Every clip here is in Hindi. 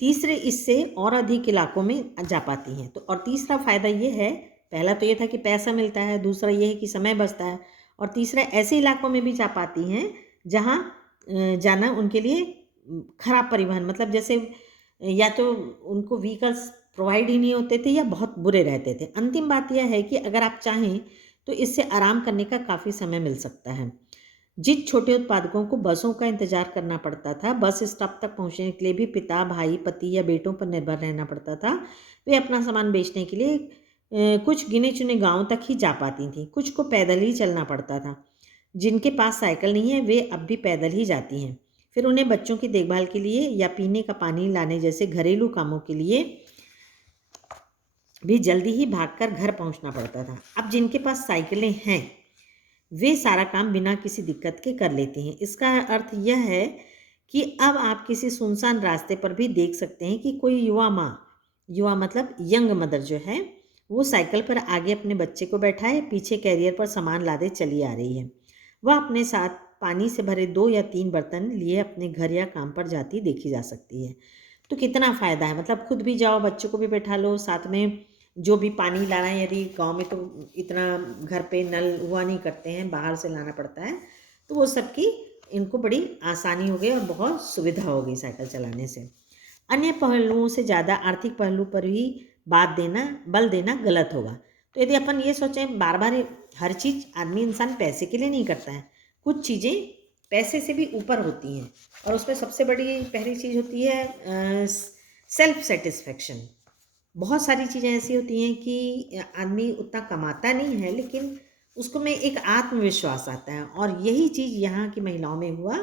तीसरे इससे और अधिक इलाकों में जा पाती हैं। तो और तीसरा फ़ायदा ये है, पहला तो ये था कि पैसा मिलता है, दूसरा ये है कि समय बचता है, और तीसरा ऐसे इलाकों में भी जा पाती हैं जहाँ जाना उनके लिए खराब परिवहन, मतलब जैसे या तो उनको व्हीकल्स प्रोवाइड ही नहीं होते थे या बहुत बुरे रहते थे। अंतिम बात यह है कि अगर आप चाहें तो इससे आराम करने का काफ़ी समय मिल सकता है। जिन छोटे उत्पादकों को बसों का इंतजार करना पड़ता था, बस स्टॉप तक पहुंचने के लिए भी पिता, भाई, पति या बेटों पर निर्भर रहना पड़ता था, वे अपना सामान बेचने के लिए कुछ गिने चुने गांव तक ही जा पाती थीं। कुछ को पैदल ही चलना पड़ता था। जिनके पास साइकिल नहीं है वे अब भी पैदल ही जाती हैं। फिर उन्हें बच्चों की देखभाल के लिए या पीने का पानी लाने जैसे घरेलू कामों के लिए भी जल्दी ही भागकर घर पहुंचना पड़ता था। अब जिनके पास साइकिलें हैं वे सारा काम बिना किसी दिक्कत के कर लेती हैं। इसका अर्थ यह है कि अब आप किसी सुनसान रास्ते पर भी देख सकते हैं कि कोई युवा माँ, युवा मतलब यंग मदर जो है, वो साइकिल पर आगे अपने बच्चे को बैठाए, पीछे कैरियर पर सामान लादे चली आ रही है। वह अपने साथ पानी से भरे 2 या 3 बर्तन लिए अपने घर या काम पर जाती देखी जा सकती है। तो कितना फ़ायदा है, मतलब खुद भी जाओ, बच्चों को भी बैठा लो, साथ में जो भी पानी लाना है, यदि गांव में तो इतना घर पे नल हुआ नहीं करते हैं, बाहर से लाना पड़ता है, तो वो सब की इनको बड़ी आसानी हो गई और बहुत सुविधा हो गई साइकिल चलाने से। अन्य पहलुओं से ज़्यादा आर्थिक पहलू पर ही बल देना गलत होगा। तो यदि अपन ये सोचें बार बार हर चीज़ आदमी इंसान पैसे के लिए नहीं करता है, कुछ चीज़ें पैसे से भी ऊपर होती हैं, और उसमें सबसे बड़ी पहली चीज़ होती है सेल्फ सेटिस्फेक्शन। बहुत सारी चीज़ें ऐसी होती हैं कि आदमी उतना कमाता नहीं है, लेकिन उसको में एक आत्मविश्वास आता है, और यही चीज़ यहाँ की महिलाओं में हुआ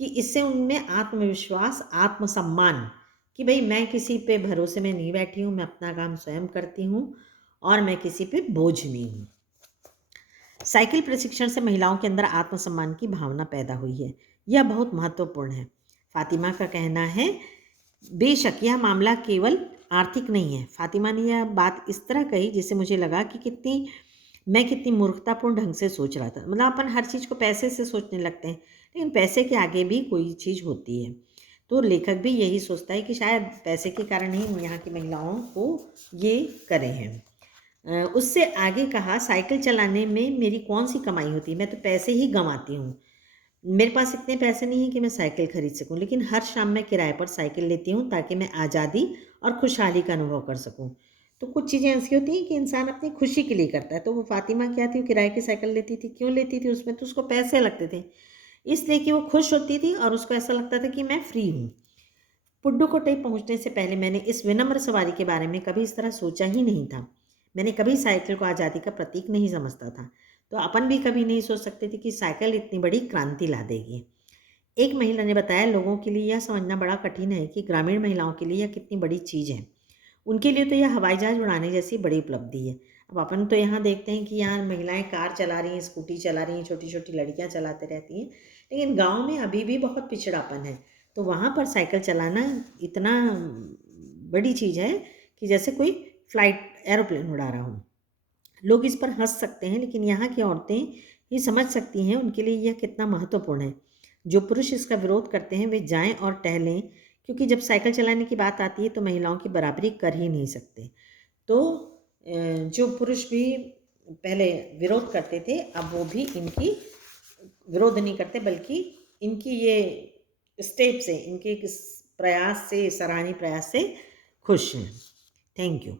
कि इससे उनमें आत्मविश्वास, आत्मसम्मान, कि भाई मैं किसी पे भरोसे में नहीं बैठी हूँ, मैं अपना काम स्वयं करती हूँ और मैं किसी पे बोझ नहीं हूँ। साइकिल प्रशिक्षण से महिलाओं के अंदर आत्मसम्मान की भावना पैदा हुई है। यह बहुत महत्वपूर्ण है। फातिमा का कहना है, बेशक यह मामला केवल आर्थिक नहीं है। फातिमा ने यह बात इस तरह कही जिससे मुझे लगा कि मैं कितनी मूर्खतापूर्ण ढंग से सोच रहा था। मतलब अपन हर चीज़ को पैसे से सोचने लगते हैं, लेकिन पैसे के आगे भी कोई चीज़ होती है। तो लेखक भी यही सोचता है कि शायद पैसे के कारण ही यहाँ की महिलाओं को ये करे हैं। उससे आगे कहा, साइकिल चलाने में मेरी कौन सी कमाई होती है, मैं तो पैसे ही गंवाती हूँ। मेरे पास इतने पैसे नहीं हैं कि मैं साइकिल खरीद सकूं, लेकिन हर शाम मैं किराए पर साइकिल लेती हूं ताकि मैं आज़ादी और खुशहाली का अनुभव कर सकूं। तो कुछ चीज़ें ऐसी होती हैं कि इंसान अपनी खुशी के लिए करता है। तो वो फातिमा क्या थी, वो किराए की साइकिल लेती थी। क्यों लेती थी? उसमें तो उसको पैसे लगते थे, इसलिए कि वो खुश होती थी और उसको ऐसा लगता था कि मैं फ्री हूँ। पुड्डुकोट्टई पहुंचने से पहले मैंने इस विनम्र सवारी के बारे में कभी इस तरह सोचा ही नहीं था। मैंने कभी साइकिल को आज़ादी का प्रतीक नहीं समझता था। तो अपन भी कभी नहीं सोच सकते थे कि साइकिल इतनी बड़ी क्रांति ला देगी। एक महिला ने बताया, लोगों के लिए यह समझना बड़ा कठिन है कि ग्रामीण महिलाओं के लिए यह कितनी बड़ी चीज़ है। उनके लिए तो यह हवाई जहाज उड़ाने जैसी बड़ी उपलब्धि है। अब अपन तो यहाँ देखते हैं कि यहाँ महिलाएं कार चला रही हैं, स्कूटी चला रही हैं, छोटी छोटी लड़कियाँ चलाते रहती हैं, लेकिन गांव में अभी भी बहुत पिछड़ापन है। तो वहाँ पर साइकिल चलाना इतना बड़ी चीज़ है कि जैसे कोई फ्लाइट एरोप्लेन उड़ा रहा हो। लोग इस पर हंस सकते हैं, लेकिन यहाँ की औरतें ये समझ सकती हैं उनके लिए यह कितना महत्वपूर्ण है। जो पुरुष इसका विरोध करते हैं वे जाएं और टहलें, क्योंकि जब साइकिल चलाने की बात आती है तो महिलाओं की बराबरी कर ही नहीं सकते। तो जो पुरुष भी पहले विरोध करते थे, अब वो भी इनकी विरोध नहीं करते, बल्कि इनकी ये स्टेप से, इनके इस प्रयास से, सराहनीय प्रयास से खुश हैं। Thank you.